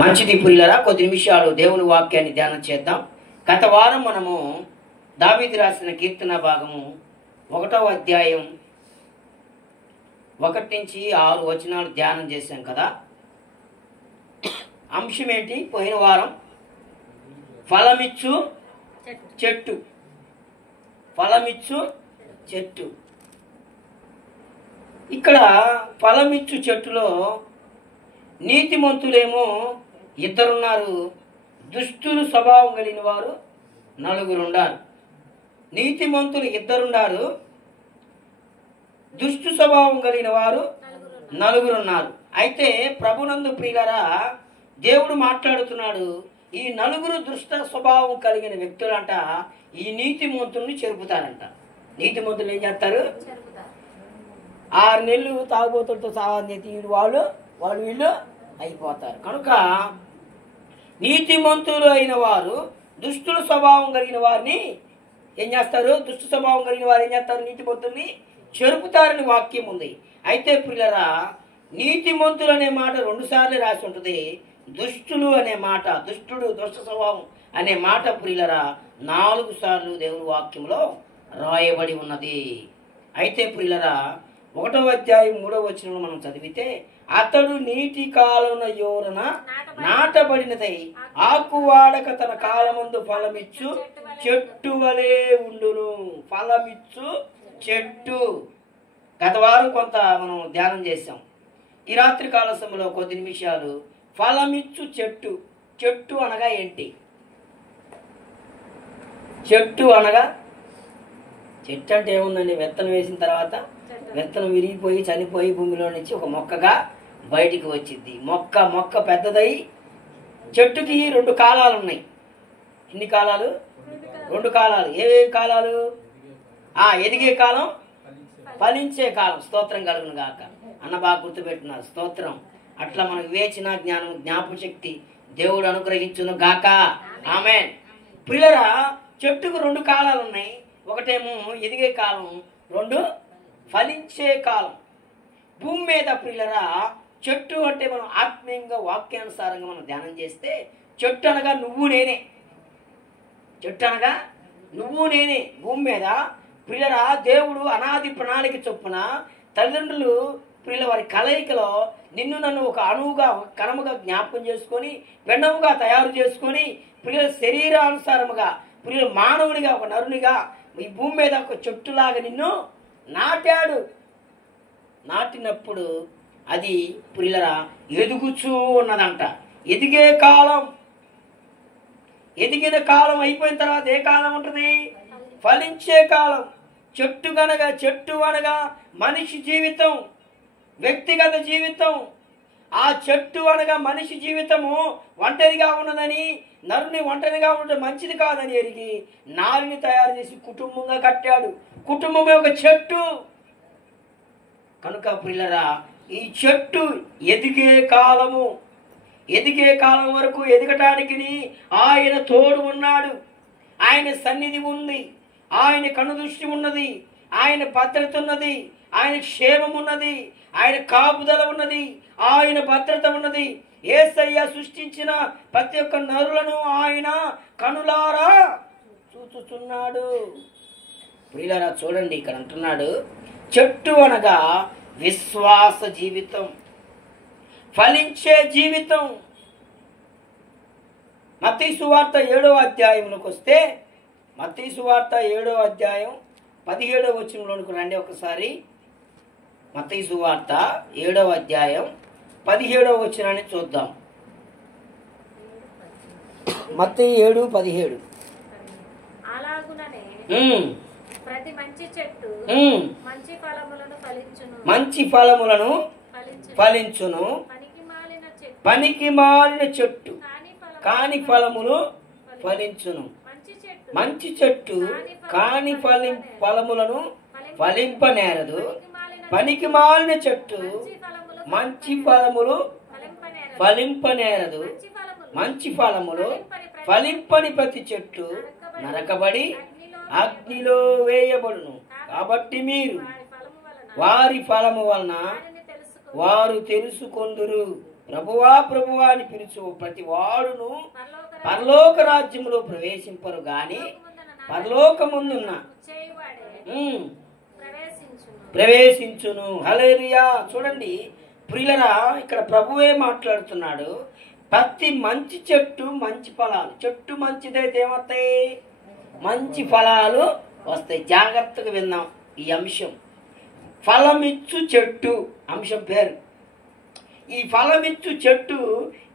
మంచిది ప్రియులారా, కొద్ది నిమిషాలు దేవుని వాక్యాన్ని ధ్యానం చేద్దాం. గత వారం మనము దావీదు రాసిన కీర్తన భాగము 1వ అధ్యాయం 1 నుంచి 6 వచనాలు ధ్యానం చేశాం కదా. అంశం ఏంటి? పోయిన వారం ఫలమిచ్చు చెట్టు. ఫలమిచ్చు చెట్టు. ఇక్కడ ఫలమిచ్చు చెట్టులో నీతిమంతులేమో 2 ఉన్నారు, దుష్టులు స్వభావం కలిగిన వారు 4 ఉన్నారు. నీతిమంతులు 2 ఉన్నారు, దుష్టు స్వభావం కలిగిన వారు 4 ఉన్నారు. అయితే ప్రభునందు ప్రియులారా, దేవుడు మాట్లాడుతున్నాడు. ఈ 4 దుష్ట స్వభావం కలిగిన వ్యక్తులంట ఈ నీతిమంతుల్ని చెరుపుతారంట. నీతిమంతులు ఏం చేస్తారు? 6 నెలలు తాగుబోతులతో సావాన్ని వాళ్ళు వీళ్ళు అయిపోతారు. కనుక నీతిమంతులు అయిన వారు దుష్టుల స్వభావం కలిగిన వారిని ఏం చేస్తారు? దుష్ట స్వభావం కలిగిన వారు ఏం చేస్తారు? నీతిమంతుల్ని చెరుపుతారని వాక్యం ఉంది. అయితే పిల్లరా, నీతిమంతులు అనే మాట 2 సార్లు రాసి ఉంటుంది. దుష్టులు అనే మాట, దుష్టుడు దుష్ట స్వభావం అనే మాట ప్రియులరా 4 సార్లు దేవుని వాక్యంలో రాయబడి ఉన్నది. అయితే ప్రియులరా, 1వ అధ్యాయం 3వ వచనంలో మనం చదివితే, అతడు నీటి కాలున యోరన నాటబడినదై ఆకువాడక తన కాలమందు ఫలమిచ్చు చెట్టు వలె ఉండును. ఫలమిచ్చు చెట్టు. గత వారం కొంత మనం ధ్యానం చేసాం. ఈ రాత్రి కాల సమయంలో కొద్ది నిమిషాలు ఫలమిచ్చు చెట్టు. చెట్టు అనగా ఏంటి? చెట్టు అనగా, చెట్టు అంటే ఏముందండి? విత్తనం వేసిన తర్వాత విత్తనం విరిగిపోయి చనిపోయి భూమిలో నుంచి ఒక మొక్కగా బయటికి వచ్చింది. మొక్క పెద్దదై చెట్టుకి 2 కాలాలు ఉన్నాయి. ఎన్ని కాలాలు? 2 కాలాలు. ఏవేవి కాలాలు? ఎదిగే కాలం, ఫలించే కాలం. స్తోత్రం కలుగును గాక అన్న బాగా గుర్తుపెట్టున్నారు. స్తోత్రం. అట్లా మనకు వేచిన జ్ఞానం, జ్ఞాపశక్తి దేవుడు అనుగ్రహించును గాక. ఆమేన్. ప్రియులరా, చెట్టుకు 2 కాలాలు ఉన్నాయి. ఒకటేమో ఎదిగే కాలం, 2 ఫలించే కాలం. భూమి మీద ప్రియులరా, చెట్టు అంటే మనం ఆత్మీయంగా వాక్యానుసారంగా మనం ధ్యానం చేస్తే, చెట్టు అనగా నువ్వు నేనే. చెట్టు అనగా నువ్వు నేనే. భూమి మీద ప్రియులరా, దేవుడు అనాది ప్రణాళిక చొప్పున తల్లిదండ్రులు ప్రియుల వారి కలయికలో నిన్ను నన్ను ఒక అణువుగా, ఒక కణముగా జ్ఞాపకం చేసుకొని, పిండముగా తయారు చేసుకొని, ప్రియుల శరీరానుసారముగా, ప్రియుల మానవునిగా, ఒక నరునిగా ఈ భూమి మీద ఒక చెట్టులాగా నిన్ను నాటాడు. నాటినప్పుడు అది ప్రియులరా ఎదుగుచూ ఉన్నదంట. ఎదిగే కాలం. ఎదిగిన కాలం అయిపోయిన తర్వాత ఏ కాలం ఉంటుంది? ఫలించే కాలం. చెట్టు అనగా మనిషి జీవితం, వ్యక్తిగత జీవితం. ఆ చెట్టు అనగా మనిషి జీవితము ఒంటరిగా ఉన్నదని, నరుని ఒంటరిగా ఉండడం మంచిది కాదని ఎరిగి నారిని తయారు చేసి కుటుంబంగా కట్టాడు. కుటుంబమే ఒక చెట్టు. కనుక ప్రియులరా, ఈ చెట్టు ఎదిగే కాలము. ఎదిగే కాలం వరకు ఎదగటానికి ఆయన తోడు ఉన్నాడు. ఆయన సన్నిధి ఉంది, ఆయన కనుదృష్టి ఉన్నది, ఆయన భద్రత ఉన్నది, ఆయన క్షేమం ఉన్నది, ఆయన కాపుదల ఉన్నది, ఆయన భద్రత ఉన్నది. యేసయ్య సృష్టించిన ప్రతి ఒక్క నరులను ఆయన కనులారా చూచుచున్నాడు. ప్రియులారా, చూడండి, ఇక్కడ అంటున్నాడు, చెట్టు అనగా విశ్వాస జీవితం, ఫలించే జీవితం. మత్తయి సువార్త 7వ అధ్యాయంలోకి వస్తే, మత్తయి సువార్త 7వ అధ్యాయం 17వ వచనంలోనికి రండి ఒకసారి. మత్తయి సువార్త 7వ అధ్యాయం 17వ వచనాన్ని చూద్దాం. మత్తయి 7:17. ప్రతి మంచి చెట్టు మంచి ఫలములను ఫలించును, పనికి మాలిన చెట్టు కాని ఫలములు ఫలించును. మంచి చెట్టు కాని ఫలములను ఫలింపనేరదు, పనికి మాలిన చెట్టు మంచి ఫలములు ఫలింపనేరదు. మంచి ఫలములు ఫలింపని ప్రతి చెట్టు నరకబడి అగ్నిలో వేయబడును. కాబట్టి మీరు వారి ఫలము వలన వారు తెలుసుకొందురు. ప్రభువా ప్రభువా అని పిలుచు ప్రతి వాడును పరలోక పరలోక రాజ్యములో ప్రవేశింపరు గాని పరలోకముందున్న చేయువాడే ఉమ్, ప్రవేశించును. ప్రవేశించును. హల్లెలూయా. చూడండి ప్రియులరా, ఇక్కడ ప్రభువే మాట్లాడుతున్నాడు. ప్రతి మంచి చెట్టు మంచి ఫలాలు, చెట్టు మంచిదైతే ఏమవుతాయి? మంచి ఫలాలు వస్తాయి. జాగ్రత్తగా విన్నాం ఈ అంశం. ఫలమిచ్చు చెట్టు అంశం పేరు. ఈ ఫలమిచ్చు చెట్టు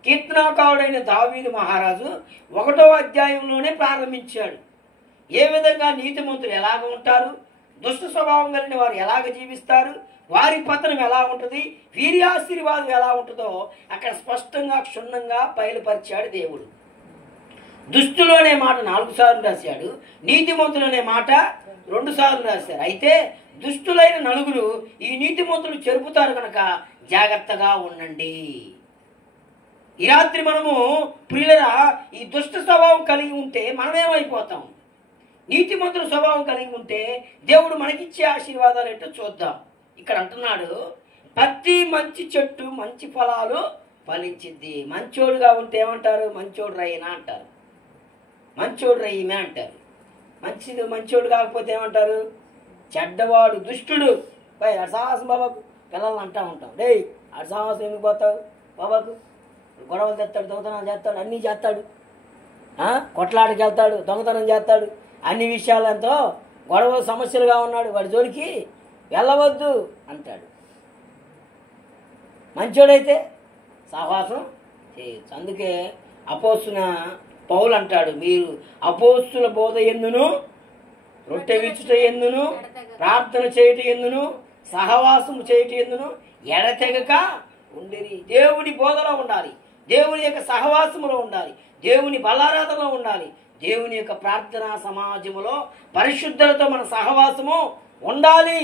కీర్తనాకారుడైన దావీదు మహారాజు 1వ అధ్యాయంలోనే ప్రారంభించాడు. ఏ విధంగా నీతిమంతులు ఎలాగ ఉంటారు, దుష్ట స్వభావం కలిగిన వారు ఎలాగ జీవిస్తారు, వారి పతనం ఎలా ఉంటుంది, వీరి ఆశీర్వాదం ఎలా ఉంటుందో అక్కడ స్పష్టంగా క్షుణ్ణంగా బయలుపరిచాడు దేవుడు. దుష్టులు అనే మాట 4 సార్లు రాశాడు, నీతిమంతులు అనే మాట 2 సార్లు రాశారు. అయితే దుష్టులైన నలుగురు ఈ నీతిమంతులు చెరుపుతారు కనుక జాగ్రత్తగా ఉండండి. ఈ రాత్రి మనము ప్రియులరా ఈ దుష్ట స్వభావం కలిగి ఉంటే మనమేమైపోతాం? నీతిమంతుల స్వభావం కలిగి ఉంటే దేవుడు మనకిచ్చే ఆశీర్వాదాలు ఏంటో చూద్దాం. ఇక్కడ అంటున్నాడు, ప్రతి మంచి చెట్టు మంచి ఫలాలు ఫలించింది. మంచోడుగా ఉంటే ఏమంటారు? మంచోడు రైనా అంటారు, మంచోడు రయ్యమే అంటారు. మంచోడు కాకపోతే ఏమంటారు? చెడ్డవాడు, దుష్టుడు. అసాహసం బాబాకు పిల్లల్ని అంటూ ఉంటాం, డే అసాహసం ఎందుకు పోతావు బాబాకు? గొడవలు తెస్తాడు, దొంగతనం చేస్తాడు, అన్నీ చేస్తాడు, కొట్లాడికి వెళ్తాడు, దొంగతనం చేస్తాడు, అన్ని విషయాలతో గొడవలు సమస్యలుగా ఉన్నాడు, వాడి జోలికి వెళ్ళవద్దు అంటాడు. మంచోడైతే సహవాసం చేయొచ్చు. అందుకే అపోస్తుల పౌలు అంటాడు, మీరు అపోస్తుల బోధ ఎందును, రొట్టె విచ్చుట ఎందును, ప్రార్థన చేయుట ఎందును, సహవాసము చేయుట ఎందును ఎడతెగక ఉండిరి. దేవుని బోధలో ఉండాలి, దేవుని యొక్క సహవాసములో ఉండాలి, దేవుని బలారాధనలో ఉండాలి, దేవుని యొక్క ప్రార్థనా సమాజములో పరిశుద్ధులతో మన సహవాసము ఉండాలి.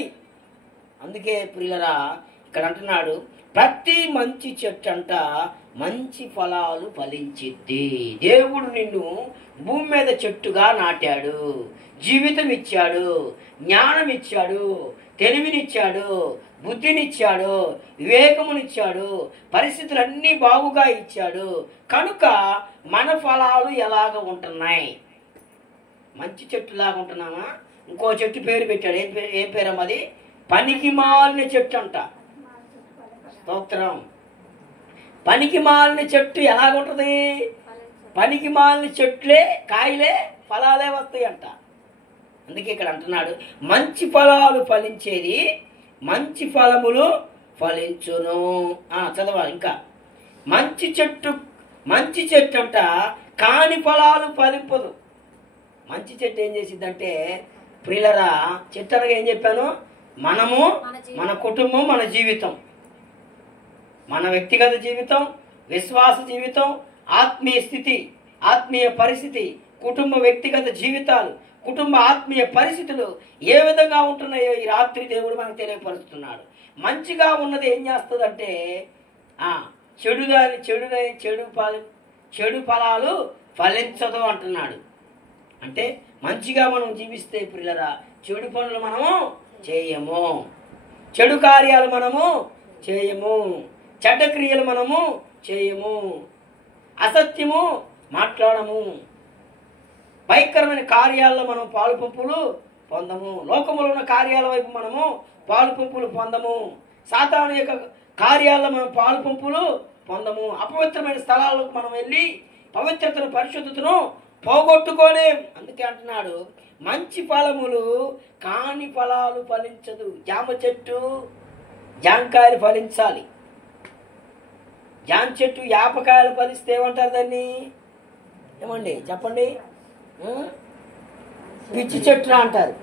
అందుకే ప్రియులరా ఇక్కడ అంటున్నాడు, ప్రతి మంచి చెట్టు అంట మంచి ఫలాలు ఫలించిద్ది. దేవుడు నిన్ను భూమి మీద చెట్టుగా నాటాడు, జీవితం ఇచ్చాడు, జ్ఞానం ఇచ్చాడు, తెలివినిచ్చాడు, బుద్ధినిచ్చాడు, వివేకమునిచ్చాడు, పరిస్థితులన్నీ బాగుగా ఇచ్చాడు. కనుక మన ఫలాలు ఎలాగ ఉంటున్నాయి? మంచి చెట్టులాగా ఉంటున్నామా? ఇంకో చెట్టు పేరు పెట్టాడు. ఏం పేరమ్మా అది? పనికి మాలిన చెట్టు అంట. స్తోత్రం. పనికి మాలిన చెట్టు ఎలాగుంటది? పనికి మాలిన చెట్లే కాయలే ఫలాలే వస్తాయి అంట. అందుకే ఇక్కడ అంటున్నాడు, మంచి ఫలాలు ఫలించేది మంచి ఫలములు ఫలించును. చదవాలి ఇంకా. మంచి చెట్టు అంట కాని ఫలాలు ఫలింపదు. మంచి చెట్టు ఏం చేసిద్దంటే ప్రియులరా, చెట్టు అనగా ఏం చెప్పాను? మనము, మన కుటుంబం, మన జీవితం, మన వ్యక్తిగత జీవితం, విశ్వాస జీవితం, ఆత్మీయ స్థితి, ఆత్మీయ పరిస్థితి, కుటుంబ వ్యక్తిగత జీవితాలు, కుటుంబ ఆత్మీయ పరిస్థితులు ఏ విధంగా ఉంటున్నాయో ఈ రాత్రి దేవుడు మనకు తెలియపరుస్తున్నాడు. మంచిగా ఉన్నది ఏం చేస్తుందంటే చెడు ఫలాలు ఫలించదు అంటున్నాడు. అంటే మంచిగా మనం జీవిస్తే ప్రియులరా చెడు పనులు మనము చేయము, చెడు కార్యాలు మనము చేయము, చెడ్డ క్రియలు మనము చేయము, అసత్యము మాట్లాడము, భయంకరమైన కార్యాల్లో మనం పాలు పంపులు పొందము, లోకములో ఉన్న కార్యాల వైపు మనము పాలు పంపులు పొందము, సాతాను యొక్క కార్యాల్లో మనం పాలు పంపులు పొందము, అపవిత్రమైన స్థలాలకు మనం వెళ్ళి పవిత్రతను పరిశుద్ధతను పోగొట్టుకోలేం. అందుకే అంటున్నాడు, మంచి ఫలములు కాని ఫలాలు ఫలించదు. జామ చెట్టు జాంకాయలు ఫలించాలి, జామ చెట్టు యాపకాయలు ఫలిస్తే ఏమంటారు దాన్ని? ఏమండి చెప్పండి? పిచ్చి చెట్టు అంటారు.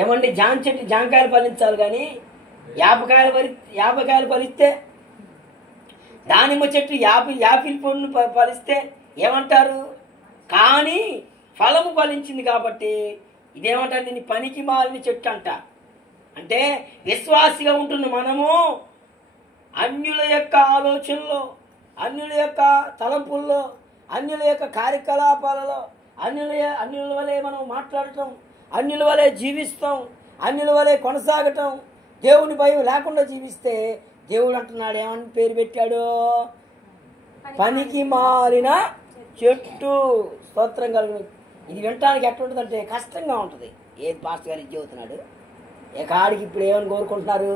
ఏమండి? జామ చెట్టు జాంకాయలు ఫలించాలి కానీ యాపకాయలు ఫలిస్తే, దానిమ్మ చెట్టు యాపిల్ పండ్లు ఫలిస్తే ఏమంటారు? కానీ ఫలము ఫలించింది కాబట్టి ఇదేమంటారు? దీన్ని పనికి మాలిన చెట్టు అంట. అంటే విశ్వాసిగా ఉంటున్న మనము అన్యుల యొక్క ఆలోచనలో, అన్యుల యొక్క తలంపుల్లో, అన్యుల యొక్క కార్యకలాపాలలో, అన్యుల వలె మనం మాట్లాడటం, అన్యుల వలె జీవిస్తాం, అన్యుల వలె కొనసాగటం, దేవుని భయం లేకుండా జీవిస్తే దేవుడు అంటున్నాడు, ఏమని పేరు పెట్టాడు? పనికి మాలిన చెట్టు. స్తోత్రం కలుగు. ఇది వినటానికి ఎట్లుంటుందంటే కష్టంగా ఉంటుంది. ఏది పాస్టర్ గారు చెబుతున్నాడు, ఏ కాడికి ఇప్పుడు ఏమని కోరుకుంటున్నారు?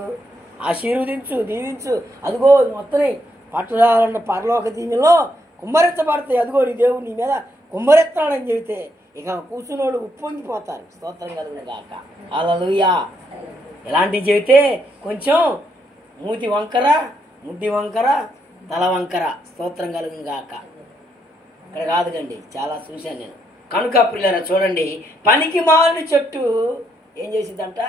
ఆశీర్వదించు, దీవించు, అదిగో మొత్తని పట్టురాలన్న పరలోక దీవెనలో కుమ్మరించబడతాయి, అదిగో నీ దేవుడు నీ మీద కుమ్మరెత్తాడని చెబితే ఇక కూర్చున్నోళ్ళు ఉప్పొంగిపోతారు. స్తోత్రం కలుగును గాక. హల్లెలూయా. ఇలాంటివి చెబితే కొంచెం మూతి వంకర, ముడ్డి వంకర, తల వంకర. స్తోత్రం కలుగును గాక. ఇక్కడ కాదుగండి, చాలా చూశాను నేను. కనుక పిల్లరా చూడండి, పనికి మాలిన చెట్టు ఏం చేసిద్దంట?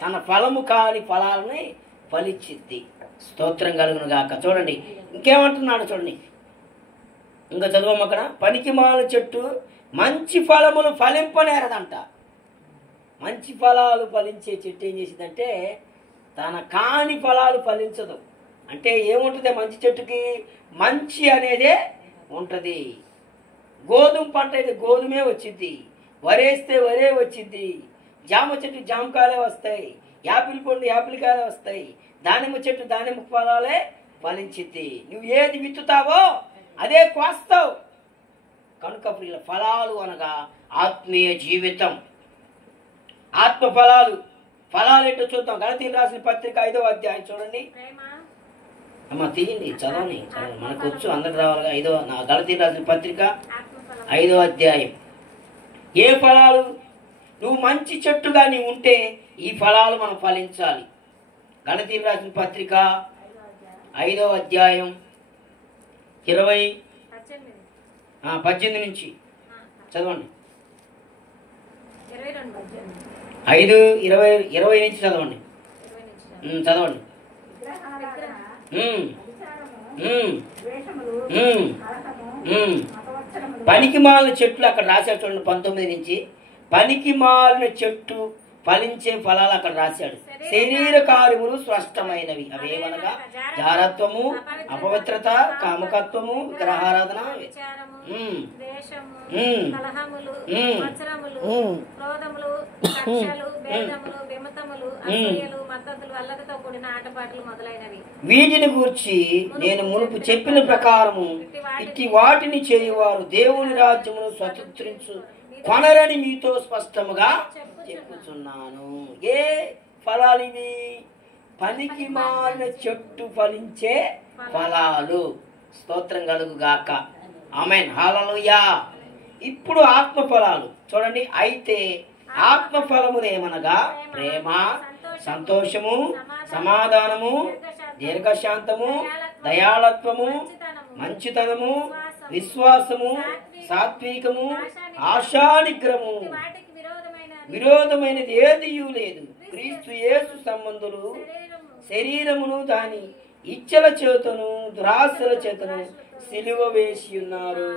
తన ఫలము కాని ఫలాలని ఫలిచ్చిద్ది. స్తోత్రం కలుగును గాక. చూడండి ఇంకేమంటున్నాడు చూడండి, ఇంకా చదువు అక్కడ. పనికి మాలిన చెట్టు మంచి ఫలములు ఫలింపనేరదంట. మంచి ఫలాలు ఫలించే చెట్టు ఏం చేసిందంటే తన కాని ఫలాలు ఫలించదు. అంటే ఏముంటుంది మంచి చెట్టుకి? మంచి అనేదే ఉంటుంది. గోధుమ పంట అయితే గోధుమే వచ్చిద్ది, వరేస్తే వరే వచ్చిద్ది, జామ చెట్టు జామకాయలే వస్తాయి, యాపిల్ పండు యాపిల్ కాయలే వస్తాయి, దానిమ్మ చెట్టు దానిమ్మ ఫలాలే ఫలించిద్ది. నువ్వు ఏది విత్తుతావో అదే కోస్తావు. కనుక ప్రియుల ఫలాలు అనగా ఆత్మీయ జీవితం, ఆత్మ ఫలాలు. ఫలాలు ఏంటో చూద్దాం. గలతీయులకు రాసిన పత్రిక 5వ అధ్యాయం చూడండి. అమ్మ తీయండి, చదవని, మనకు వచ్చు, అందరికి రావాలిగా. గలతీయులకు రాసిన పత్రిక 5వ అధ్యాయం. ఏ ఫలాలు? నువ్వు మంచి చెట్టుగా నీవు ఉంటే ఈ ఫలాలు మనం ఫలించాలి. గలతీయులకు రాసిన పత్రిక 5వ అధ్యాయం 18 నుంచి చదవండి. 5:20 నుంచి చదవండి. చదవండి. పనికి మాలిన చెట్లు అక్కడ రాశాడు చూడండి. 19 నుంచి పనికి మాలిన చెట్టు ఫలించే ఫలాలు అక్కడ రాశాడు. శరీర కార్యములు స్పష్టమైనవి, అవేమనగా జారత్వము, అపవిత్రత, కామకత్వము, విగ్రహారాధన, వీటిని గూర్చి నేను మునుపు చెప్పిన ప్రకారము ఇట్టి వాటిని చేయువారు దేవుని రాజ్యమును స్వతంత్రించు కొనరని మీతో స్పష్టముగా చెప్పుచున్నాను. ఏ ఫలాలు ఇవి? పనికి మాలిన చెట్టు ఫలించే ఫలాలు. స్తోత్రం కలుగు గాక. ఆమేన్. హల్లెలూయా. ఇప్పుడు ఆత్మ ఫలాలు చూడండి. అయితే ఆత్మ ఫలములు ఏమనగా ప్రేమ, సంతోషము, సమాధానము, దీర్ఘశాంతము, దయాళత్వము, మంచితనము, విశ్వాసము, సాత్వికము, ఆశానిగ్రహము. విరోధమైనది ఏదియూ లేదు. క్రీస్తు యేసు సంబంధులు శరీరమును దాని ఇచ్చల చేతను దురాశల చేతను సిలువ వేసి ఉన్నారు.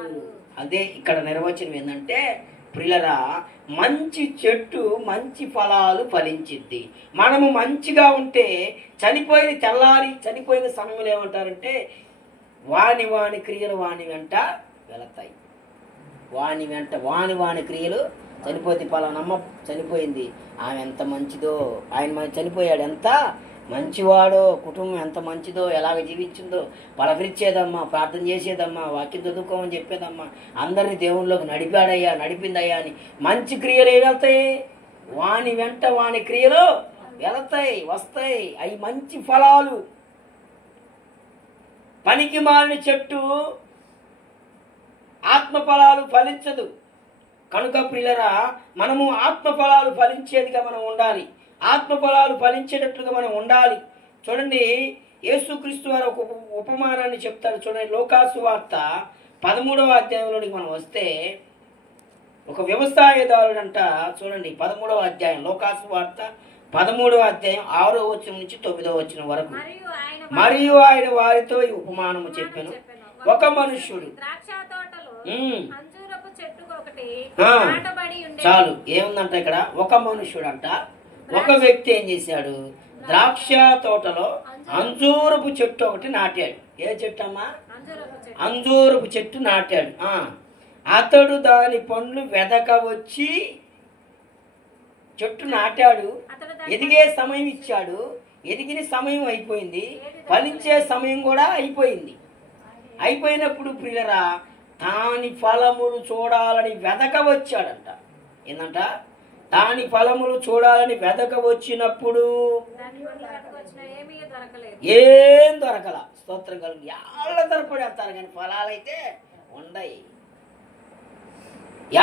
అదే ఇక్కడ నిర్వచనం ఏంటంటే ప్రియులరా, మంచి చెట్టు మంచి ఫలాలు ఫలించిద్ది. మనము మంచిగా ఉంటే చనిపోయిన తెల్లారి చనిపోయిన సమయంలో ఏమంటారంటే వాని వాని క్రియలు వాని వెంట వెళతాయి. వాని వెంట వాని క్రియలు. చనిపోతే పలానమ్మ చనిపోయింది, ఆమె ఎంత మంచిదో, ఆయన చనిపోయాడు ఎంత మంచివాడో, కుటుంబం ఎంత మంచిదో, ఎలాగ జీవించిందో పలకరించేదమ్మా, ప్రార్థన చేసేదమ్మా, వాక్యం చదువుకోమని చెప్పేదమ్మా, అందరినీ దేవుళ్ళలోకి నడిపాడయ్యా, నడిపిందయ్యా అని మంచి క్రియలు వెళ్తాయి. వాని వెంట వాని క్రియలు వెళతాయి, వస్తాయి. అవి మంచి ఫలాలు. పనికి మాలిన చెట్టు ఆత్మ ఫలాలు ఫలించదు. కనుక ప్రియులరా, మనము ఆత్మ ఫలాలు ఫలించేదిగా మనం ఉండాలి. ఆత్మ ఫలాలు ఫలించేటట్లుగా మనం ఉండాలి. చూడండి, యేసుక్రీస్తు వారు ఒక ఉపమానాన్ని చెప్తారు. చూడండి, లోకాసు వార్త 13వ అధ్యాయంలోనికి మనం వస్తే ఒక వ్యవసాయదారుడంట. చూడండి 13వ అధ్యాయం, లోకాసు వార్త 13వ అధ్యాయం 6వ వచనం నుంచి 9వ వచనం వరకు. మరియు ఆయన వారితో ఈ ఉపమానము చెప్పాను. ఒక మనుష్యుడు చాలు ఏముందంట ఇక్కడ, ఒక మనుష్యుడు అంట, ఒక వ్యక్తి ఏం చేశాడు, ద్రాక్ష తోటలో అంజూరపు చెట్టు ఒకటి నాటాడు. ఏ చెట్టు అమ్మా? అంజూరపు చెట్టు నాటాడు. అతడు దాని పండ్లు వెదక వచ్చి, చెట్టు నాటాడు, ఎదిగే సమయం ఇచ్చాడు, ఎదిగిన సమయం అయిపోయింది, ఫలించే సమయం కూడా అయిపోయింది. అయిపోయినప్పుడు ప్రియులరా దాని ఫలములు చూడాలని వెదక వచ్చాడంట. ఏందంట? దాని ఫలములు చూడాలని వెదక వచ్చినప్పుడు ఏం దొరకల. స్తోత్రం కలుగు. ఏళ్ల తరబడి వస్తారు కానీ ఫలాలైతే ఉండయి.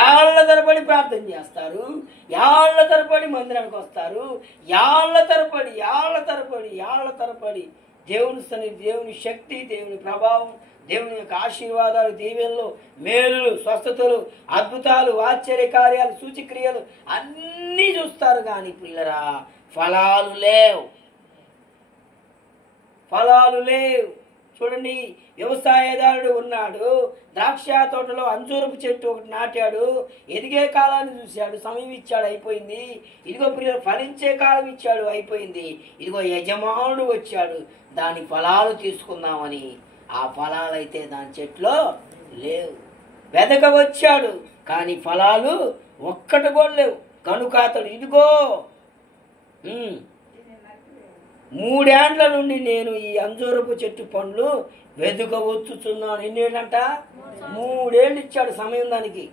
ఏళ్ల తరబడి ప్రార్థన చేస్తారు, ఏళ్ల తరబడి మందిరానికి వస్తారు, ఏళ్ల తరబడి దేవుని సన్నిధి, దేవుని శక్తి, దేవుని ప్రభావం, దేవుని యొక్క ఆశీర్వాదాలు, దీవెనలు, మేలులు, స్వస్థతలు, అద్భుతాలు, ఆశ్చర్య కార్యాలు, సూచక్రియలు అన్నీ చూస్తారు కానీ పిల్లరా ఫలాలు లేవు. చూడండి, వ్యవసాయదారుడు ఉన్నాడు, ద్రాక్ష తోటలో అంజూరపు చెట్టు ఒకటి నాటాడు, ఎదిగే కాలాన్ని చూశాడు, సమయం ఇచ్చాడు, అయిపోయింది. ఇదిగో ప్రియులు ఫలించే కాలం ఇచ్చాడు, అయిపోయింది. ఇదిగో యజమానుడు వచ్చాడు దాని ఫలాలు తీసుకుందామని. ఆ ఫలాలైతే దాని చెట్లో లేవు. వెదక వచ్చాడు కానీ ఫలాలు ఒక్కటి కూడా లేవు. కనుక అతడు ఇదిగో 3 ఏండ్ల నుండి నేను ఈ అంజూరపు చెట్టు పండ్లు వెదుక వచ్చుచున్నాను. ఎన్నేళ్ళంట? 3 ఏళ్ళు ఇచ్చాడు సమయం దానికి.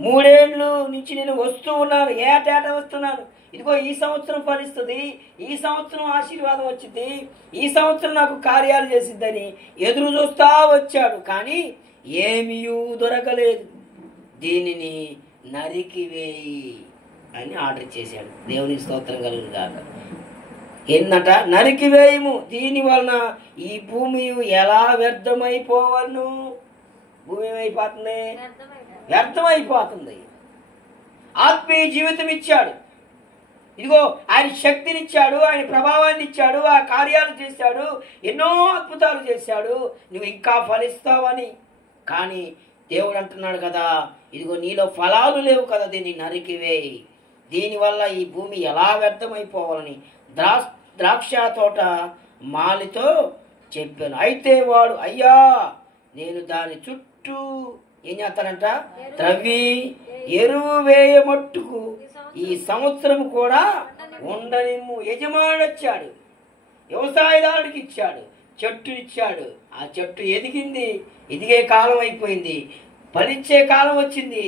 3 ఏళ్ళు నుంచి నేను వస్తూ ఉన్నాను, ఏటేట వస్తున్నాను. ఇదిగో ఈ సంవత్సరం ఫలిస్తుంది, ఈ సంవత్సరం ఆశీర్వాదం వచ్చింది, ఈ సంవత్సరం నాకు కార్యాలు చేసిద్దని ఎదురు చూస్తా వచ్చాడు కానీ ఏమీ దొరకలేదు. దీనిని నరికివేయి అని ఆర్డర్ చేశాడు. దేవుని స్తోత్రం కలుగును గాక. ఏంటంట? నరికివేయము, దీని వలన ఈ భూమి ఎలా వ్యర్థమైపోవను. భూమి ఏమైపోతుంది? వ్యర్థమైపోతుంది. ఆత్మీయ జీవితం ఇచ్చాడు. ఇదిగో ఆయన శక్తినిచ్చాడు, ఆయన ప్రభావాన్ని ఇచ్చాడు, ఆ కార్యాలు చేశాడు, ఎన్నో అద్భుతాలు చేశాడు, నువ్వు ఇంకా ఫలిస్తావని. కానీ దేవుడు అంటున్నాడు కదా, ఇదిగో నీలో ఫలాలు లేవు కదా, దీన్ని నరికివేయి. దీనివల్ల ఈ భూమి ఎలా వ్యర్థమైపోవాలని ద్రాక్ష తోట మాలితో చెప్పాను. అయితే వాడు, అయ్యా నేను దాని చుట్టూ ఏం చేస్తానంట? త్రవ్వి ఎరువు వేయమట్టుకు ఈ సంవత్సరం కూడా ఉండనిమ్ము. యజమానుడు వచ్చాడు, వ్యవసాయదారుడికి ఇచ్చాడు, చెట్టునిచ్చాడు. ఆ చెట్టు ఎదిగింది, ఎదిగే కాలం అయిపోయింది, ఫలించే కాలం వచ్చింది.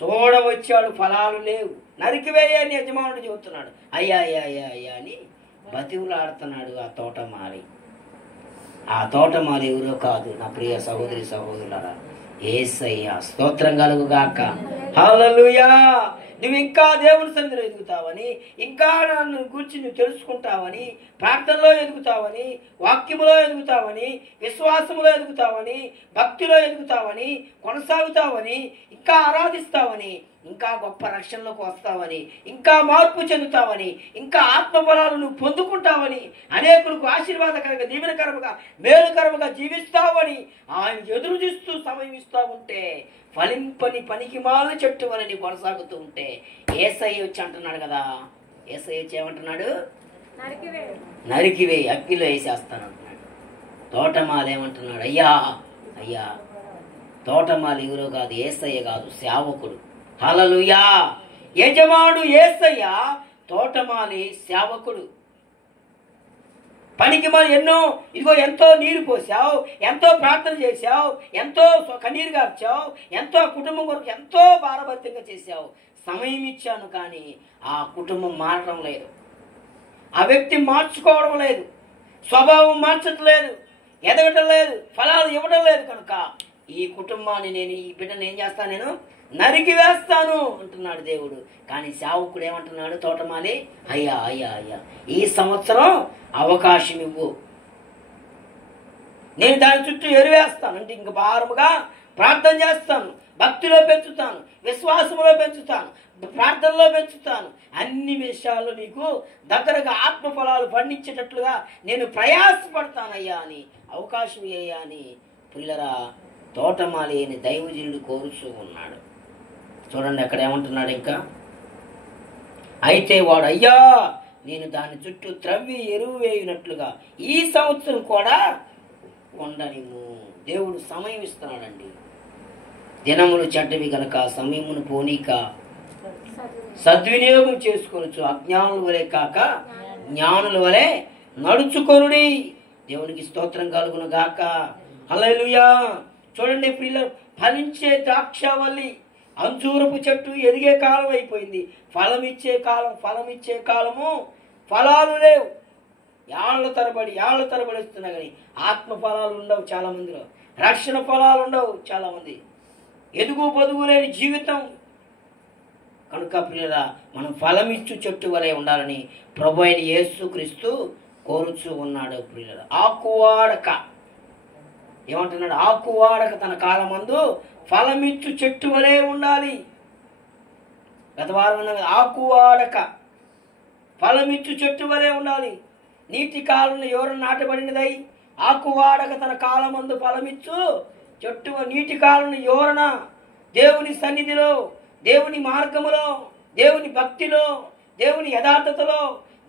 చూడవచ్చాడు, ఫలాలు లేవు. నరికివేయని యజమానుడు చెబుతున్నాడు. అయ్యా అయ్యా అయ్యా అయ్యా అని బతివులాడుతున్నాడు ఆ తోటమాలి. ఆ తోటమాలి ఎవరో కాదు, నా ప్రియ సహోదరి సహోదరులారా, యేసయ్య. స్తోత్రం కలుగుగాక. హల్లెలూయా. నువ్వు ఇంకా దేవుని సన్నిధిలో ఎదుగుతావని, ఇంకా నన్ను గురించి నువ్వు తెలుసుకుంటావని, ప్రార్థనలో ఎదుగుతావని, వాక్యములో ఎదుగుతావని, విశ్వాసములో ఎదుగుతావని, భక్తిలో ఎదుగుతావని, కొనసాగుతావని, ఇంకా ఆరాధిస్తావని, ఇంకా గొప్ప రక్షణలోకి వస్తావని, ఇంకా మార్పు చెందుతావని, ఇంకా ఆత్మబలాలు నువ్వు పొందుకుంటావని, అనేకులకు ఆశీర్వాదకరంగా, దీవెనకరముగా, మేలుకరముగా జీవిస్తావని ఆయన ఎదురు చూస్తూ సమయం ఇస్తూ ఉంటే, ఫలింపని పనికి మాల చెట్టు వలని కొనసాగుతూ ఉంటే యేసయ్య వచ్చి అంటున్నాడు కదా. యేసయ్య వచ్చి ఏమంటున్నాడు? నరికివేయి, అగ్గిలో వేసేస్తాను అంటున్నాడు. తోటమాలి ఏమంటున్నాడు? అయ్యా అయ్యా. తోటమాలి ఎవరో కాదు, యేసయ్య కాదు, సేవకుడు. హల్లెలూయా. యజమానుడు యేసయ్య, తోటమాలి సేవకుడు. పనికి మనం ఇదిగో ఎంతో నీరు పోసావు, ఎంతో ప్రార్థన చేశావు, ఎంతో కన్నీరు గార్చావు, ఎంతో కుటుంబం కొరకు ఎంతో భారభరితంగా చేశావు. సమయం ఇచ్చాను కానీ ఆ కుటుంబం మారడం లేదు, ఆ వ్యక్తి మార్చుకోవడం లేదు, స్వభావం మార్చడం లేదు, ఎదగటం లేదు, ఫలాలు ఇవ్వడం లేదు. కనుక ఈ కుటుంబాన్ని నేను, ఈ బిడ్డను ఏం చేస్తాను? నేను నరికి వేస్తాను అంటున్నాడు దేవుడు. కానీ సేవకుడు ఏమంటున్నాడు? తోటమాలి, అయ్యా అయ్యా అయ్యా, ఈ సంవత్సరం అవకాశం ఇవ్వు, నేను దాని చుట్టూ ఎరువేస్తాను. అంటే ఇంక భారముగా ప్రార్థన చేస్తాను, భక్తిలో పెంచుతాను, విశ్వాసంలో పెంచుతాను, ప్రార్థనలో పెంచుతాను, అన్ని విషయాల్లో నీకు దగ్గరగా ఆత్మ ఫలాలు పండించేటట్లుగా నేను ప్రయాసపడతానయ్యా అని, అవకాశం అయ్యా అని పిల్లరా తోటమాలి అని దైవజనుడు కోరుతూ ఉన్నాడు. చూడండి అక్కడ ఏమంటున్నాడు ఇంకా. అయితే వాడు, అయ్యా నేను దాని చుట్టూ త్రవ్వి ఎరువు వేయునట్లుగా ఈ సంవత్సరం కూడా ఉండనిము. దేవుడు సమయం ఇస్తున్నాడండి. దినములు చెడ్డవి గనక సమయమును పోనీక సద్వినియోగం చేసుకోవచ్చు. అజ్ఞానుల వలె కాక జ్ఞానుల వలె నడుచుకొనుడి. దేవునికి స్తోత్రం కలుగును గాక. హల్లెలూయా. చూడండి ప్రియులారా, ఫలించే ద్రాక్షవల్లి, అంజూరపు చెట్టు ఎదిగే కాలం అయిపోయింది. ఫలమిచ్చే కాలము, ఫలాలు లేవు. ఏళ్ల తరబడి వస్తున్నా కానీ ఆత్మ ఫలాలు ఉండవు చాలా మందిలో, రక్షణ ఫలాలు ఉండవు చాలా మంది, ఎదుగు పొదుగు లేని జీవితం. కనుక ప్రియులారా, మనం ఫలమిచ్చు చెట్టు వలె ఉండాలని ప్రభు అయిన యేసుక్రీస్తు కోరుచూ ఉన్నాడు. ప్రియులారా, ఆకువాడక ఏమంటున్నాడు? ఆకువాడక తన కాలమందు ఫలమిచ్చు చెట్టు వలె ఉండాలి. గత వారం అన్న ఆకువాడక ఫలమిచ్చు చెట్టు వలె ఉండాలి. నీటి కాలంలో ఎవరు నాటబడినదై ఆకువాడక తన కాలమందు ఫలమిచ్చు చెట్టు. నీటి కాలంలో ఎవరన దేవుని సన్నిధిలో, దేవుని మార్గములో, దేవుని భక్తిలో, దేవుని యథార్థతలో,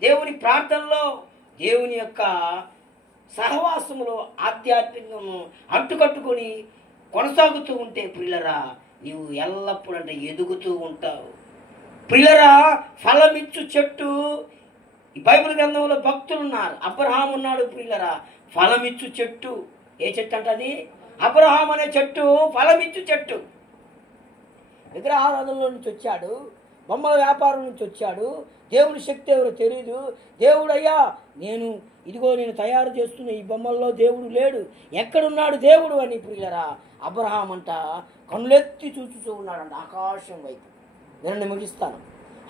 దేవుని ప్రార్థనలో, దేవుని యొక్క సహవాసములో, ఆధ్యాత్మికము అంటుకట్టుకొని కొనసాగుతూ ఉంటే ప్రియులరా, నీవు ఎల్లప్పుడూ అంటే ఎదుగుతూ ఉంటావు. ప్రియులరా, ఫలమిచ్చు చెట్టు. ఈ బైబిల్ గ్రంథంలో భక్తులు ఉన్నారు. అబ్రహాము ఉన్నాడు ప్రియులరా, ఫలమిచ్చు చెట్టు. ఏ చెట్టు అంటే అది? అబ్రహాం అనే చెట్టు ఫలమిచ్చు చెట్టు. విగ్రహారాధనలో నుంచి వచ్చాడు, బొమ్మల వ్యాపారం నుంచి వచ్చాడు. దేవుని శక్తి ఎవరో తెలియదు. దేవుడు అయ్యా, నేను తయారు చేస్తున్న ఈ బొమ్మల్లో దేవుడు లేడు, ఎక్కడున్నాడు దేవుడు అని ప్రియులరా అబ్రహాం అంట కనులెత్తి చూస్తూ ఉన్నాడంట ఆకాశం వైపు. నేను ముగిస్తాను.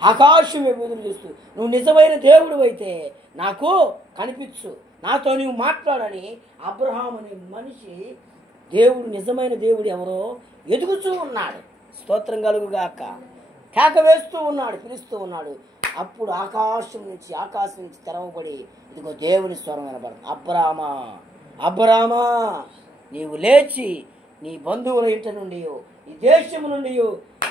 ఆకాశం వైపు ఎదురు చూస్తూ, నువ్వు నిజమైన దేవుడు అయితే నాకు కనిపించు, నాతో నువ్వు మాట్లాడని అబ్రహాం అనే మనిషి దేవుడు, నిజమైన దేవుడు ఎవరో ఎదుగుతూ ఉన్నాడు. స్తోత్రం కలుగుగాక. కేక వేస్తూ ఉన్నాడు, పిలుస్తూ ఉన్నాడు. అప్పుడు ఆకాశం నుంచి తెరవబడి ఇదిగో దేవుని స్వరం వినబడుతుంది. అబ్రామా, అబ్రామా, నీవు లేచి నీ బంధువుల ఇంట నుండి, ఈ దేశం నుండి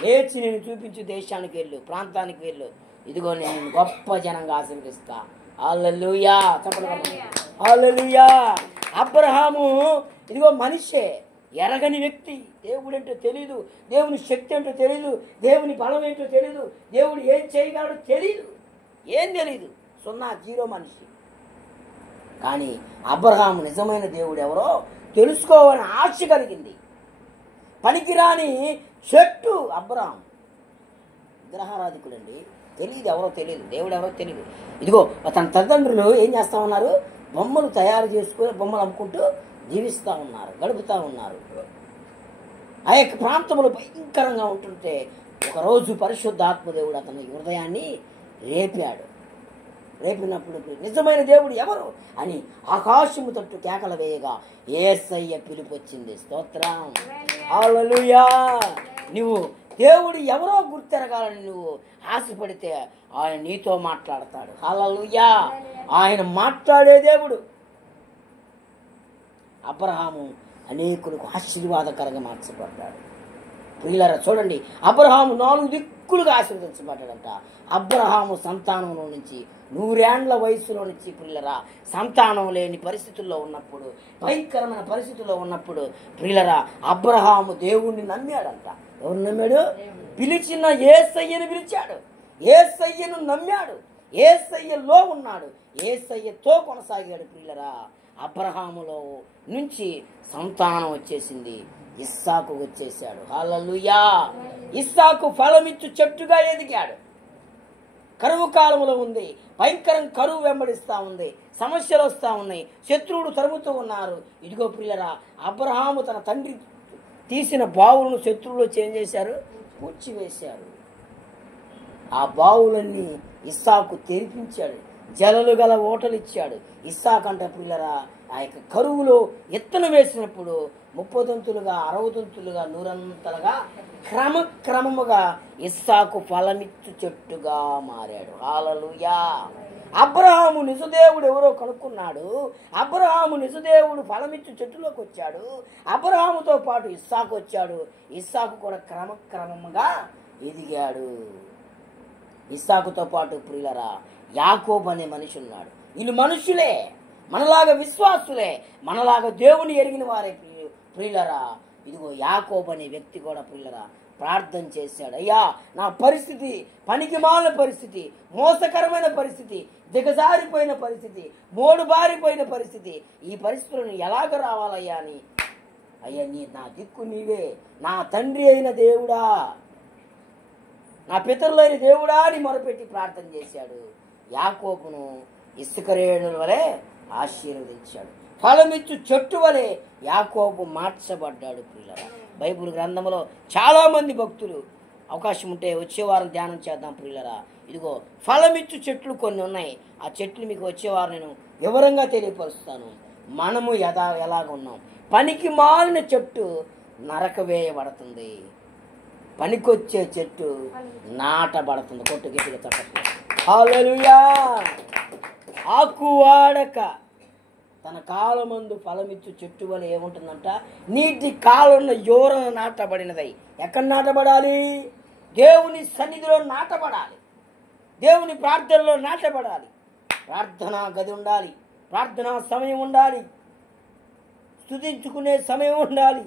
లేచి నేను చూపించు దేశానికి వెళ్ళు, ప్రాంతానికి వెళ్ళు. ఇదిగో నేను గొప్ప జనంగా ఆశీర్వదిస్తా. హల్లెలూయా. చెప్పండి హల్లెలూయా. అబ్రహాము ఇదిగో మనిషే, ఎరగని వ్యక్తి. దేవుడు ఏంటో తెలీదు, దేవుని శక్తి ఏంటో తెలీదు, దేవుని బలం ఏంటో తెలీదు, దేవుడు ఏం చేయగలడో తెలీదు, ఏం తెలీదు, 0 మనిషి. కానీ అబ్రహాము నిజమైన దేవుడు ఎవరో తెలుసుకోవాలని ఆశ కలిగింది. పనికిరాని చెట్టు అబ్రహాం, విగ్రహారాధికుడండి. తెలియదు, ఎవరో తెలియదు, దేవుడు ఎవరో తెలియదు. ఇదిగో తన తల్లిదండ్రులు ఏం చేస్తా ఉన్నారు? బొమ్మలు తయారు చేసుకుని బొమ్మలు అమ్ముకుంటూ జీవిస్తూ ఉన్నారు, గడుపుతూ ఉన్నారు. ఆ యొక్క ప్రాంతంలో భయంకరంగా ఉంటుంటే ఒకరోజు పరిశుద్ధాత్మదేవుడు అతని హృదయాన్ని రేపినప్పుడు నిజమైన దేవుడు ఎవరు అని ఆకాశము తట్టు కేకలు వేయగా యేసయ్య పిలుపు వచ్చింది. స్తోత్రం. హల్లెలూయా. నువ్వు దేవుడు ఎవరో గుర్తెరగాలని నువ్వు ఆశపడితే ఆయన నీతో మాట్లాడతాడు. హల్లెలూయా. ఆయన మాట్లాడే దేవుడు. అబ్రహాము అనేకులకు ఆశీర్వాదకరంగా మార్చబడ్డాడు. ప్రియులారా చూడండి, అబ్రహాము 4 దిక్కులుగా ఆశీర్వదించబడ్డాడంట. అబ్రహాము సంతానంలో నుంచి 100 ఏండ్ల వయసులో నుంచి ప్రియులరా సంతానం లేని పరిస్థితుల్లో ఉన్నప్పుడు, భయంకరమైన పరిస్థితుల్లో ఉన్నప్పుడు ప్రియులరా అబ్రహాము దేవుణ్ణి నమ్మాడంట. ఎవరు నమ్మాడు? పిలిచిన యేసయ్యను పిలిచాడు, యేసయ్యను నమ్మాడు, యేసయ్యలో ఉన్నాడు, యేసయ్యతో కొనసాగాడు. ప్రియులరా అబ్రహాములో నుంచి సంతానం వచ్చేసింది, ఇస్సాకు వచ్చేసాడు. హల్లెలూయా. ఇస్సాకు ఫలమిచ్చు చెట్టుగా ఎదిగాడు. కరువు కాలంలో ఉంది, భయంకరం కరువు వెంబడిస్తూ ఉంది, సమస్యలు వస్తూ ఉన్నాయి, శత్రువులు తరుముతూ ఉన్నారు. ఇదిగో ప్రియులరా అబ్రహాము తన తండ్రి తీసిన బావులను శత్రువులు ఏం చేశారు? పూడ్చివేశారు. ఆ బావులన్నీ ఇస్సాకు తెరిపించాడు, జలలు గల ఓటలు ఇచ్చాడు. ఇస్సాకు అంటే ప్రియులరా ఆ యొక్క కరువులో ఎత్తున వేసినప్పుడు 30 తంతులుగా 60 తంతులుగా 100 క్రమక్రమముగా ఇస్సాకు ఫలమిచ్చు చెట్టుగా మారాడు. హల్లెలూయా. అబ్రహాము నిజదేవుడు ఎవరో కనుక్కున్నాడు. అబ్రహాము నిజదేవుడు ఫలమిచ్చు చెట్టులోకి వచ్చాడు. అబ్రహాముతో పాటు ఇస్సాకు వచ్చాడు. ఇస్సాకు కూడా క్రమక్రమముగా ఎదిగాడు. ఇస్సాకుతో పాటు ప్రియులరా యాకోబు అనే మనిషి ఉన్నాడు. వీళ్ళు మనుషులే, మనలాగా విశ్వాసులే, మనలాగా దేవుని ఎరిగిన వారే ప్రియులరా. ఇదిగో యాకోబు అనే వ్యక్తి కూడా ప్రియులరా ప్రార్థన చేశాడు. అయ్యా, నా పరిస్థితి పనికిమాలిన పరిస్థితి, మోసకరమైన పరిస్థితి, దిగజారిపోయిన పరిస్థితి, మోడుబారిపోయిన పరిస్థితి, ఈ పరిస్థితులను ఎలాగ రావాలయ్యా అని, అయ్యా నా దిక్కు నీవే, నా తండ్రి అయిన దేవుడా, నా పితరులైన దేవుడా అని మొరపెట్టి ప్రార్థన చేశాడు. యాకోబును ఇసుక రేణుల వలె ఆశీర్వదించాడు. ఫలమిచ్చు చెట్టు వలె యాకోబు మార్చబడ్డాడు. ప్రియులారా, బైబిల్ గ్రంథంలో చాలా మంది భక్తులు అవకాశం ఉంటే వచ్చే వారం ధ్యానం చేద్దాం. ప్రియులారా, ఇదిగో ఫలమిచ్చు చెట్లు కొన్ని ఉన్నాయి. ఆ చెట్లు మీకు వచ్చే వారం నేను వివరంగా తెలియపరుస్తాను. మనము ఎలాగ ఉన్నాం? పనికి మాలిన చెట్టు నరకవేయబడుతుంది, పనికొచ్చే చెట్టు నాటబడుతుంది. కొట్టు గట్టిగా తప్పట్లేదు. హల్లెలూయా. ఆకు వాడక తన కాలమందు ఫలమిచ్చు చెట్టు వల్ల ఏముంటుందంట? నీటి కాలున్న యోరన నాటబడినదై. ఎక్కడ నాటబడాలి? దేవుని సన్నిధిలో నాటబడాలి, దేవుని ప్రార్థనలో నాటబడాలి. ప్రార్థనా గది ఉండాలి, ప్రార్థనా సమయం ఉండాలి, స్తుతించుకునే సమయం ఉండాలి,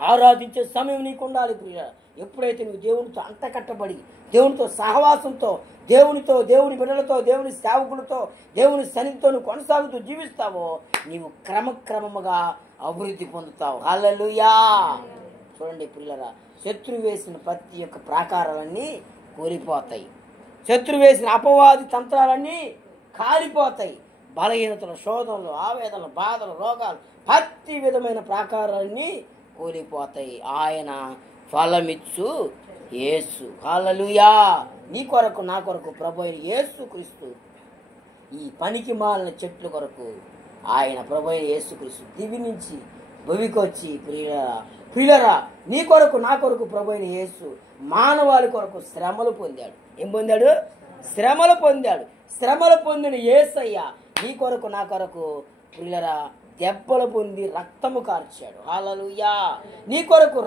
ఆరాధించే సమయం నీకు ఉండాలి. ప్రియ, ఎప్పుడైతే నువ్వు దేవునితో అంతకట్టబడి, దేవునితో సహవాసంతో, దేవునితో, దేవుని బిడ్డలతో, దేవుని సేవకులతో, దేవుని సన్నిధితో నువ్వు కొనసాగుతూ జీవిస్తావో నీవు క్రమక్రమముగా అభివృద్ధి పొందుతావు. హల్లెలూయా. చూడండి ప్రియులారా, శత్రువు వేసిన ప్రతి ఒక్క ప్రాకారాలన్నీ కూలిపోతాయి, శత్రువు వేసిన అపవాది తంత్రాలన్నీ కాలిపోతాయి. బలహీనతలు, శోధనలు, ఆవేదనలు, బాధలు, రోగాలు, ప్రతి విధమైన ప్రాకారాలన్నీ కూలిపోతాయి. ఆయన ఫలమిచ్చు యేసు. హల్లెలూయా. నీ కొరకు, నా కొరకు ప్రభు అయిన యేసు క్రీస్తు ఈ పనికి మాలిన చెట్ల కొరకు ఆయన ప్రభు అయిన యేసు క్రీస్తు దివి నుంచి భూమికొచ్చి, ప్రియులరా, నీ కొరకు, నా కొరకు ప్రభు అయిన యేసు మానవాళి కొరకు శ్రమలు పొందాడు. ఏం పొందాడు? శ్రమలు పొందాడు. శ్రమలు పొందిన యేసయ్య నీ కొరకు, నా కొరకు ప్రియులరా దెబ్బలు పొంది రక్తము కార్చాడు. హల్లెలూయా. నీ కొరకు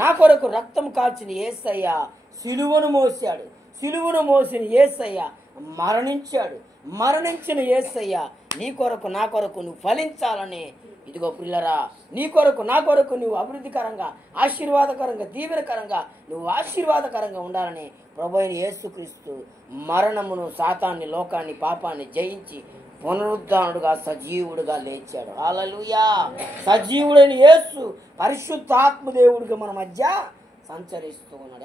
నా కొరకు రక్తము కార్చిన యేసయ్య సిలువను మోసాడు. సిలువను మోసిన యేసయ్య మరణించాడు. మరణించిన యేసయ్య నీ కొరకు, నా కొరకు నువ్వు ఫలించాలని, ఇదిగో ప్రియులరా, నీ కొరకు, నా కొరకు నువ్వు అభివృద్ధికరంగా, ఆశీర్వాదకరంగా, దీవెనకరంగా, నువ్వు ఆశీర్వాదకరంగా ఉండాలని ప్రభువైన యేసుక్రీస్తు మరణమును, సాతాన్ని, లోకాన్ని, పాపాన్ని జయించి పునరుద్ధానుడుగా సజీవుడుగా లేచాడు. హల్లెలూయా. సజీవుడైన యేసు పరిశుద్ధాత్మదేవుడిగా మన మధ్య సంచరిస్తూ ఉన్నాడు.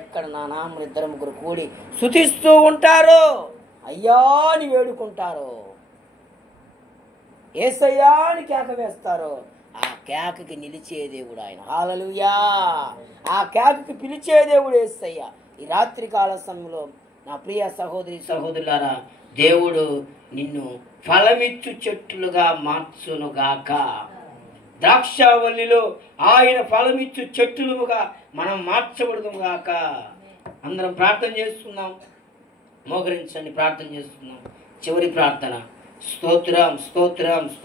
ఎక్కడ నా నామమున ఇద్దరు ముగ్గురు కూడి స్తుతిస్తూ ఉంటారో, అయ్యా అని వేడుకుంటారో, యేసయ్యా అని కేక వేస్తారో, ఆ కేకకి నిలిచే దేవుడు ఆయన. హల్లెలూయా. ఆ కేకకి పిలిచే దేవుడు యేసయ్య. ఈ రాత్రి కాల సమయంలో నా ప్రియ సహోదరి సహోదరులారా, దేవుడు నిన్ను ఫలమిచ్చు చెట్టులుగా మార్చునుగాక. ద్రాక్షావల్లిలో ఆయన ఫలమిచ్చు చెట్టులుగా మనం మార్చబడుదుగాక. అందరం ప్రార్థన చేస్తున్నాం. మోకరించండి, ప్రార్థన చేస్తున్నాం. చివరి ప్రార్థన. స్తోత్రం, స్తోత్రం, స్తోత్రం.